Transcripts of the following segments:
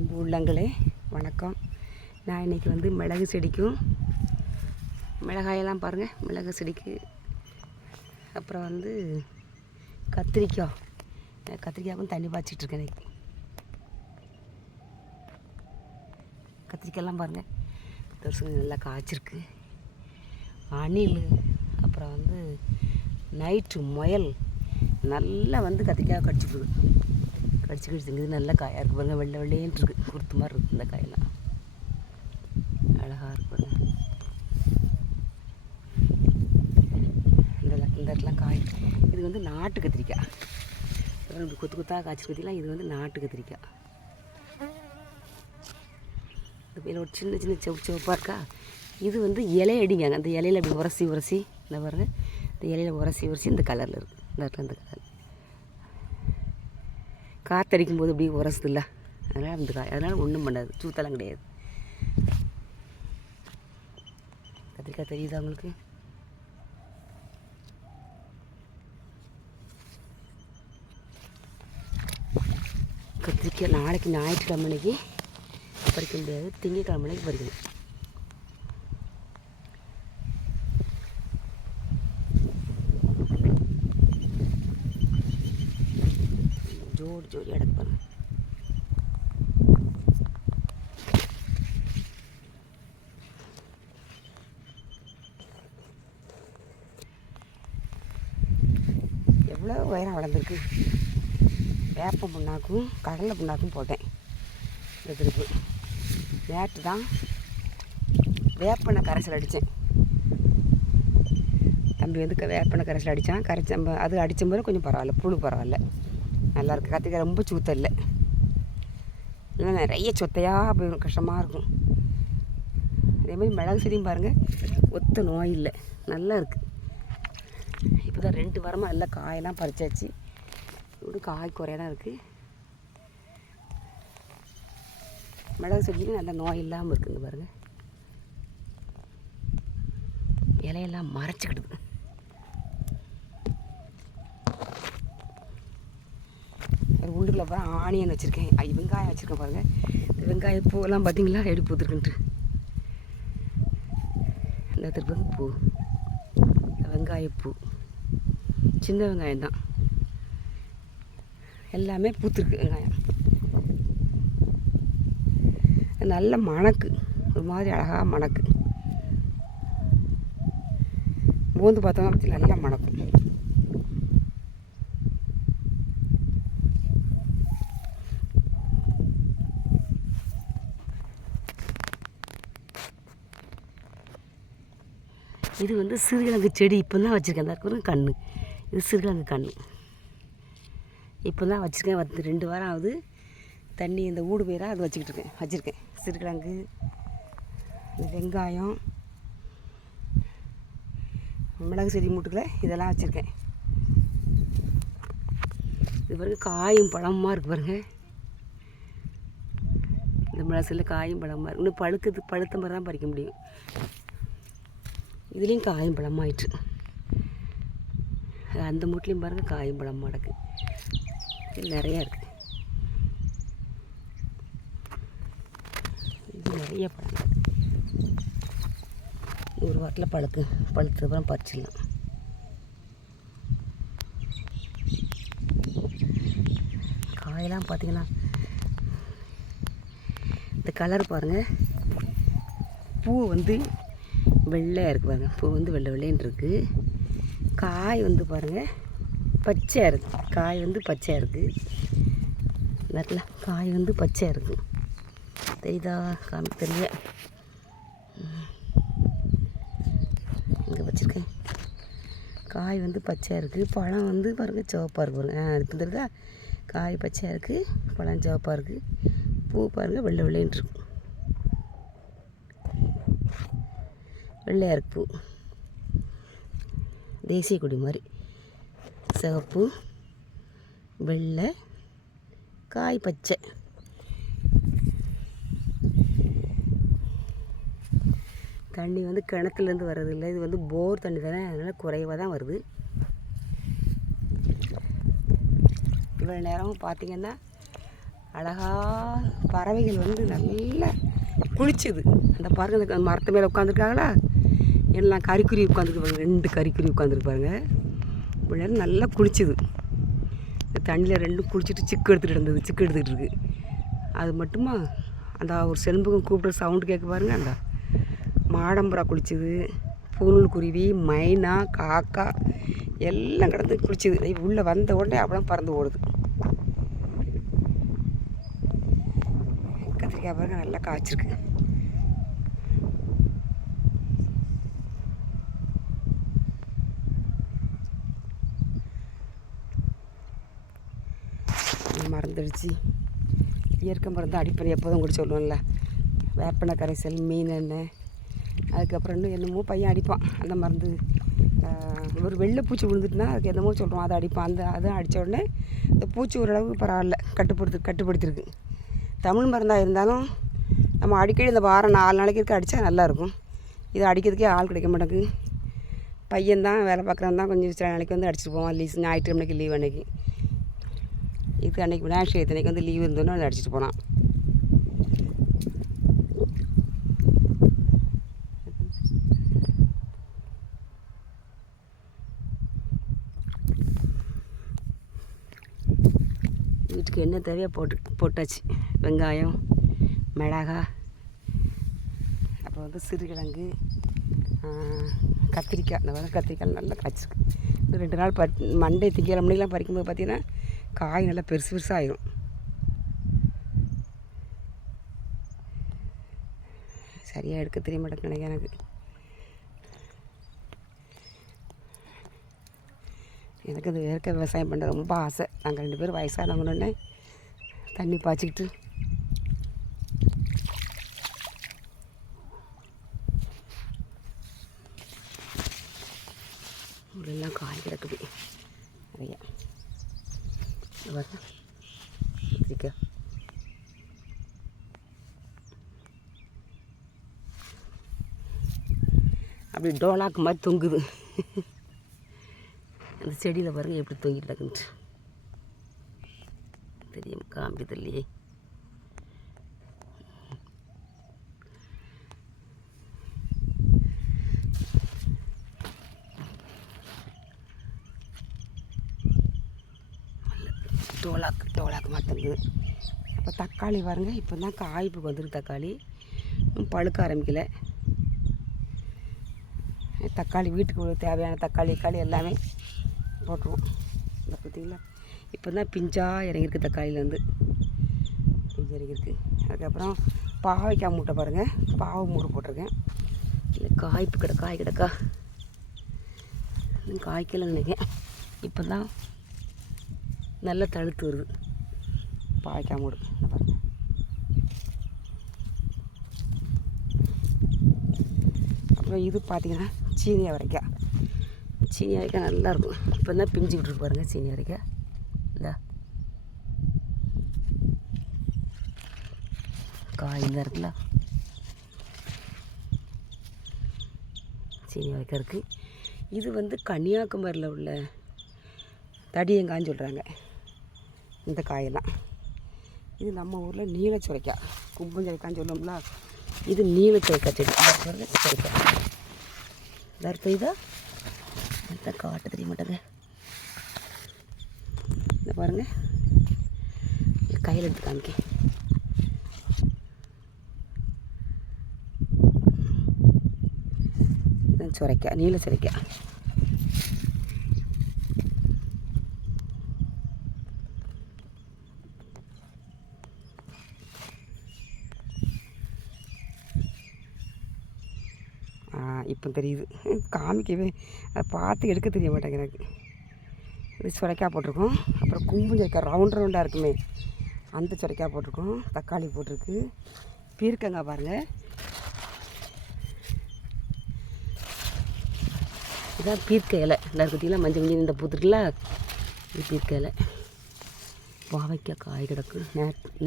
அன்பு உள்ளங்களே வணக்கம். நான் இன்றைக்கி மிளகு செடிக்கும் மிளகாயெல்லாம் பாருங்கள், மிளகு செடிக்கு அப்புறம் கத்திரிக்காய்க்கும் தண்ணி பாய்ச்சிட்ருக்கேன். இன்றைக்கி கத்திரிக்காயெல்லாம் பாருங்கள், தரிசனம் நல்லா காய்ச்சிருக்கு. அணில் அப்புறம் நைட்டு முயல் நல்லா கத்திரிக்காய் கடிச்சுக்கிடுதுங்க. இது நல்ல காயாக இருக்குது பாருங்கள், வெள்ளை வெள்ளையேன்னு இருக்குது, குருத்து மாதிரி இருக்குது. இந்த காயெல்லாம் அழகாக இருக்கு பாருங்கள். இந்த இடத்துலாம் காய். இது நாட்டு கத்திரிக்காய். இப்படி கொத்து கொத்தாக காய்ச்சிருக்கலாம். இது நாட்டு கத்திரிக்காய். இது பேர் ஒரு சின்ன சின்ன சிவப்பாக இருக்கா. இது இலையடிங்க. அந்த இலையில் அப்படி உரசி இந்த பாருங்கள், இந்த இலையில் உரசி இந்த கலரில் இருக்குது. இந்த இடத்துல இந்த கலர் காற்றடிக்கும் போது அப்படியே உரசுது இல்லை, அதனால் அந்த காய், அதனால் ஒன்றும் பண்ணாது, சூத்தெல்லாம் கிடையாது. கத்திரிக்காய் தெரியுதா உங்களுக்கு? கத்திரிக்காய் நாளைக்கு ஞாயிற்றுக்கிழமைக்கு பறிக்க முடியாது, திங்கக்கிழமைக்கு பறிக்கணும். ஜோடி அடக்கு பாருங்க. எவ்வளோ உயரம் வளர்ந்துருக்கு. வேப்ப புண்ணாக்கும் கடலை புண்ணாக்கும் போட்டேன். இந்த திருப்பு நேற்று தான் வேப்பெண்ணெய் கரைசல் அடித்தேன். தம்பி வேப்பெண்ணெய் கரைசல் அடித்தான். அது அடித்த போது கொஞ்சம் பரவாயில்ல, புழு பரவாயில்ல, நல்லாயிருக்கு. கத்திரிக்காய் ரொம்ப சூத்த இல்லை, இல்லை நிறைய சொத்தையாக போயிடும், கஷ்டமாக இருக்கும். அதேமாதிரி மிளகு செடியும் பாருங்கள், ஒத்த நோய் இல்லை, நல்லா இருக்குது. இப்போ தான் 2 வாரமாக நல்லா காயெல்லாம் பறிச்சாச்சு. இப்படி காய் குறையாக தான் இருக்குது. மிளகு செடிக்கு நல்லா நோய் இல்லாமல் இருக்குங்க பாருங்கள். இலையெல்லாம் மறைச்சிக்கிடுது. உள்ளுக்குள்ள பாருங்கள், ஆனியன் வச்சுருக்கேன், வெங்காயம் வச்சுருக்கேன் பாருங்கள். இந்த வெங்காய பூவெல்லாம் பார்த்தீங்களா எப்படி பூத்துருக்குன்ட்டு. இந்த திருப்பி பூ, வெங்காயப்பூ, சின்ன வெங்காயம் தான், எல்லாமே பூத்துருக்கு. வெங்காயம் நல்ல மணக்கு, ஒரு மாதிரி அழகாக மணக்கு. மோந்து பார்த்தோம்னா பற்றி நல்லா மணக்கும். இது சிறுகிழங்கு செடி இப்போ தான் வச்சுருக்கேன். அந்த கன்று, இது சிறுகிழங்கு கன்று இப்போ தான் வச்சுருக்கேன். 2 வாரம் ஆகுது. தண்ணி இந்த ஊடு பயிராக அது வச்சுருக்கேன். சிறுகிழங்கு, இந்த வெங்காயம், மிளகு செடி மூட்டுக்களை இதெல்லாம் வச்சுருக்கேன். இது பாருங்கள், காயும் பழமாக இருக்குது பாருங்கள். இந்த மிளகு செடியில் காயும் பழமாக இருக்குது. இன்னும் பழுத்த மாதிரி தான் பறிக்க முடியும். இதுலேயும் காயும் பழமாயிற்று. அந்த மூட்டிலையும் பாருங்கள், காயும் பழமாக கிடக்கு. இது நிறையா இருக்குது. இது நிறைய பழம். ஒரு வாரத்தில் பழுத்ததுக்கப்புறம் பறிச்சிடலாம். காயெல்லாம் பார்த்தீங்கன்னா இந்த கலர் பாருங்கள். பூ வெள்ளையாக இருக்குது பாருங்கள். பூ வெள்ளை வெள்ளைன்னு இருக்குது. காய் பாருங்கள் பச்சையாக இருக்குது. காய் பச்சையாக இருக்குது. நேரத்தில் காய் பச்சையாக இருக்குது. தெரியுதா? தெரியல. இங்கே வச்சுருக்கேன். காய் பச்சையாக இருக்குது. பழம் பாருங்கள் சிவப்பாக இருக்கு பாருங்கள். இப்போ தெரியுதா? காய் பச்சையாக இருக்குது, பழம் சிவப்பாக இருக்குது. பூ பாருங்கள் வெள்ளை வெள்ளைன்னு இருக்கு. வெள்ளையாக இருக்கு பூ, தேசிய கொடி மாதிரி. சிவப்பு, வெள்ளை, காய் பச்சை. தண்ணி கிணத்துலேருந்து வர்றது இல்லை, இது போர் தண்ணி தானே, அதனால் குறைவாக தான் வருது. இவ்வளோ நேரமும் பார்த்திங்கன்னா அழகாக பறவைகள் வந்து நல்லா குளிச்சுது. அந்த பாருங்க, அந்த மரத்து மேலே உட்காந்துருக்காங்களா, எல்லாம் கறிக்குருவி உட்காந்துருக்கு. 2 கறிக்குருவி உட்காந்துருப்பாருங்க. இவ்வளோ நேரம் நல்லா குளிச்சுது. இந்த தண்ணியில் 2 குளிச்சுட்டு சிக்கு எடுத்துகிட்டு இருந்தது. சிக்கு எடுத்துக்கிட்டு இருக்குது. அது மட்டுமா, அந்த ஒரு செண்பகம் கூப்பிட்ற சவுண்டு கேட்க பாருங்க. அந்த மாடம்புறா குளிச்சுது, பூநூல் குருவி, மைனா, காக்கா எல்லாம் கிடந்து குளிச்சுது. உள்ளே வந்த உடனே அவ்வளோ பறந்து ஓடுது. கத்திரிக்காய் பாருங்க நல்லா காய்ச்சிருக்கு. மறந்துடுச்சு. இயற்கை மருந்து அடிப்படை எப்போதும் கூட சொல்லுவோம்ல, வேப்பெண்ணெய் கரைசல், மீன் எண்ணெய், அதுக்கப்புறம் இன்னும் என்னமோ பையன் அடிப்பான். அந்த மருந்து ஒரு வெள்ளை பூச்சி விழுந்துட்டுனா அதுக்கு என்னமோ சொல்கிறோம், அதை அடிப்பான். அதை அடித்த உடனே இந்த பூச்சி ஓரளவுக்கு பரவாயில்ல, கட்டுப்படுத்திருக்கு. தமிழ் மருந்தாக இருந்தாலும் நம்ம அடிக்கடி இந்த வாரம் 4 நாளைக்கு இருக்க அடித்தா நல்லாயிருக்கும். இதை அடிக்கிறதுக்கே ஆள் கிடைக்க மாட்டேங்குது. பையன்தான் வேலை பார்க்குறான் தான் கொஞ்சம் சில நாளைக்கு வந்து அடிச்சுட்டு போவான். ஞாயிற்றுக்கிழமைக்கு லீவ் அன்னைக்கு. இது அன்றைக்கி விநாயகர் சதுர்த்தி அன்றைக்கி வந்து லீவ் இருந்தோன்னு அதை அடிச்சுட்டு போனான். வீட்டுக்கு என்ன தேவையோ போட்டாச்சு. வெங்காயம், மிளகாய், அப்புறம் வந்து சிறுகிழங்கு, கத்திரிக்காய். இந்த மாதிரி கத்திரிக்காய் நல்லா காய்ச்சிருக்கு. இந்த 2 நாள் மண்டே திங்கக்கிழமைலாம் பறிக்கும்போது பார்த்திங்கன்னா காய் நல்லா பெருசு பெருசாக ஆயிரும். சரியாக எடுக்க தெரிய மாட்டேங்குது நினைக்கிறேன் எனக்கு இந்த இயற்கை விவசாயம் பண்ண ரொம்ப ஆசை. நாங்கள் 2 பேரும் வயசானவங்கன்னே தண்ணி பாய்ச்சிக்கிட்டு உள்ளெல்லாம் காய் கிடக்குது நிறையா. கத்திரிக்காய் அப்படி டோலாக்கு மாதிரி தொங்குது. அந்த செடியில் பாருங்கள் எப்படி தொங்கிட்டு இருக்குன்ட்டு தெரியும், காமிக்குது இல்லையே. டோலாக்கு மாட்டேங்குது. அப்போ தக்காளி பாருங்கள், இப்போ தான் காய்ப்புக்கு வந்துருக்கு. தக்காளி பழுக்க ஆரம்பிக்கலை. தக்காளி வீட்டுக்கு தேவையான தக்காளி எல்லாமே போட்டுருவோம். இந்த பார்த்திங்களா, இப்போ தான் பிஞ்சாக இறங்கியிருக்கு. தக்காளியிலேருந்து பிஞ்சு இறங்கியிருக்கு. அதுக்கப்புறம் பாவைக்காய் மூட்டை பாருங்கள், பாவை மூட்டை போட்டிருக்கேன். இல்லை காய் கிடக்கா காய்க்கலன்னு நினைக்கிறேன். இப்போ தான் நல்லா தழுத்து வருது பாவைக்காய் மூடு. பாருங்கள், அப்புறம் இது பார்த்திங்கன்னா சீனி அவரைக்காய் நல்லாயிருக்கும். இப்போ தான் பிஞ்சு விட்டுருக்கு பாருங்கள் சீனி அவரைக்காய். இல்லை காய் தான் இருக்குல்ல, சீனி அவரைக்காய் இருக்குது. இது வந்து கன்னியாகுமரியில் உள்ள தடியங்கான்னு சொல்கிறாங்க இந்த காயெல்லாம். இது நம்ம ஊரில் நீலச்சுரைக்காய், கும்பஞ்சுரைக்கான்னு சொல்லுவோம்ல, இது நீலச்சுரைக்காய் செடி. சுரைக்காய் இதாக இதா இதான் காட்ட தெரிய மாட்டேங்க. இந்த பாருங்கள், கையில் எடுத்து காமிக்க. இதுதான் சுரைக்காய், நீலச்சுரைக்காய். இப்போ தெரியுது, காமிக்கவே அதை பார்த்து எடுக்க தெரிய மாட்டேங்க எனக்கு. இது சுரைக்காய் போட்டிருக்கோம். அப்புறம் கும்பு சுரைக்காய் ரவுண்டாக இருக்குமே, அந்த சுரைக்காய் போட்டிருக்கோம். தக்காளி போட்டிருக்கு. பீர்க்கங்காய் பாருங்கள், இதான் பீர்க்க இலை. எல்லாரும் பார்த்தீங்களா மஞ்சள் மஞ்சள் இந்த பூத்துருக்குல்ல, இது பீர்க்க இலை. பாவைக்காய் காய் கிடக்கு.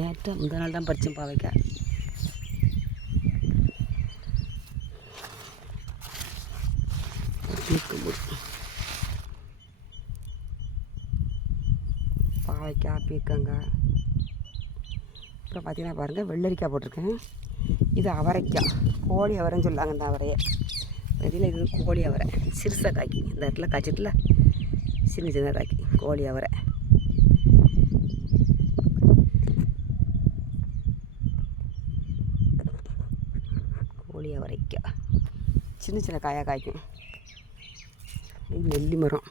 நேற்று முந்தா நாள் தான் பறித்தேன் பாவைக்காய். பாவைக்காய், பீர்க்கங்காய், அப்புறம் பார்த்திங்கன்னா பாருங்கள் வெள்ளரிக்காய் போட்டிருக்கேன். இது அவரைக்காய், கோழி அவரைன்னு சொல்லாங்க இந்த அவரையை. இதில் இது கோழி அவரை சிறுசாக காய்க்கி, இந்த இடத்துல காய்ச்சிட்டுல சின்ன சின்னதாக காய்க்கி கோழி அவரை. கோழி அவரைக்காய் சின்ன சின்ன காயாக காய்க்கும். இது நெல்லி மரம்.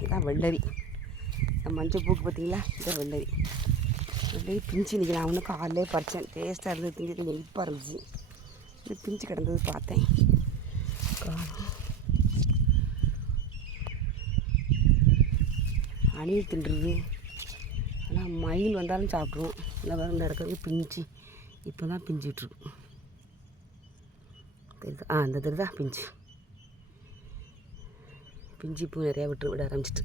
இதுதான் வெள்ளரி. மஞ்சள் பூக்கு பார்த்தீங்களா, இதுதான் வெள்ளரி. வெள்ளரி பிஞ்சு இன்றைக்கி நான் ஒன்று காலையிலே பறித்தேன். டேஸ்ட்டாக இருந்தது, திங்க கொஞ்சம் இனிப்பாக இருந்துச்சு. இது பிஞ்சு கிடந்தது பார்த்தேன். அணில் தின்றுது. ஆனால் மயில் வந்தாலும் சாப்பிட்ருவோம். இல்லை வேறு இந்த இடத்துல பிஞ்சு இப்போ தான் பிஞ்சிட்ருக்கு. தெரியுது? இந்த தெரியுதா பிஞ்சு. பிஞ்சு இப்போ நிறையா விட ஆரம்பிச்சிட்டு.